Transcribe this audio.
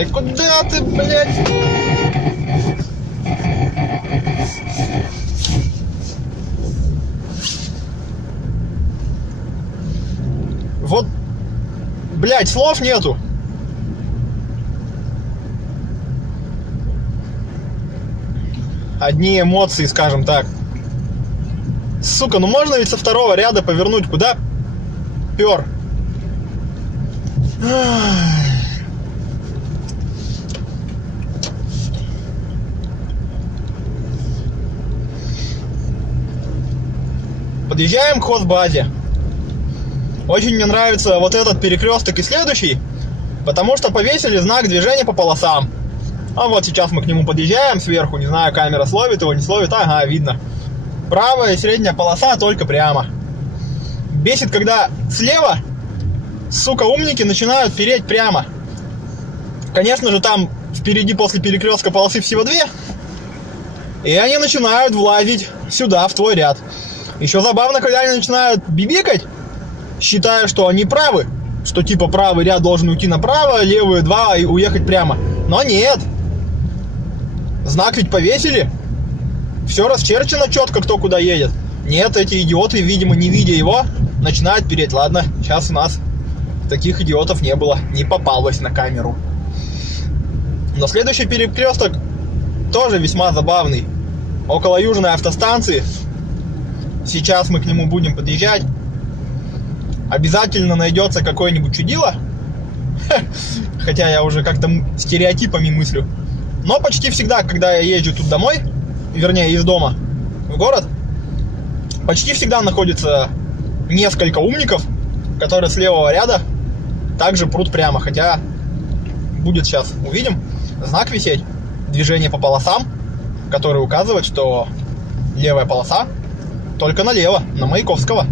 Да и куда ты, блядь? Вот, блядь, слов нету. Одни эмоции, скажем так. Сука, ну можно ведь со второго ряда повернуть? Куда пёр? Подъезжаем к хозбазе. Очень мне нравится вот этот перекресток и следующий, потому что повесили знак движения по полосам. А вот сейчас мы к нему подъезжаем сверху, не знаю, камера словит его, не словит, ага, видно. Правая и средняя полоса только прямо. Бесит, когда слева, сука, умники начинают переть прямо. Конечно же, там впереди после перекрестка полосы всего две, и они начинают влазить сюда, в твой ряд. Еще забавно, когда они начинают бибикать, считая, что они правы, что типа правый ряд должен уйти направо, левые два и уехать прямо. Но нет. Знак ведь повесили. Все расчерчено четко, кто куда едет. Нет, эти идиоты, видимо, не видя его, начинают переть. Ладно, сейчас у нас таких идиотов не было. Не попалось на камеру. Но следующий перекресток тоже весьма забавный. Около южной автостанции. Сейчас мы к нему будем подъезжать. Обязательно найдется какое-нибудь чудило. Хотя я уже как-то стереотипами мыслю. Но почти всегда, когда я езжу тут домой, вернее из дома в город, почти всегда находится несколько умников, которые с левого ряда также прут прямо. Хотя будет сейчас, увидим, знак висеть, движение по полосам, который указывает, что левая полоса только налево, на Маяковского.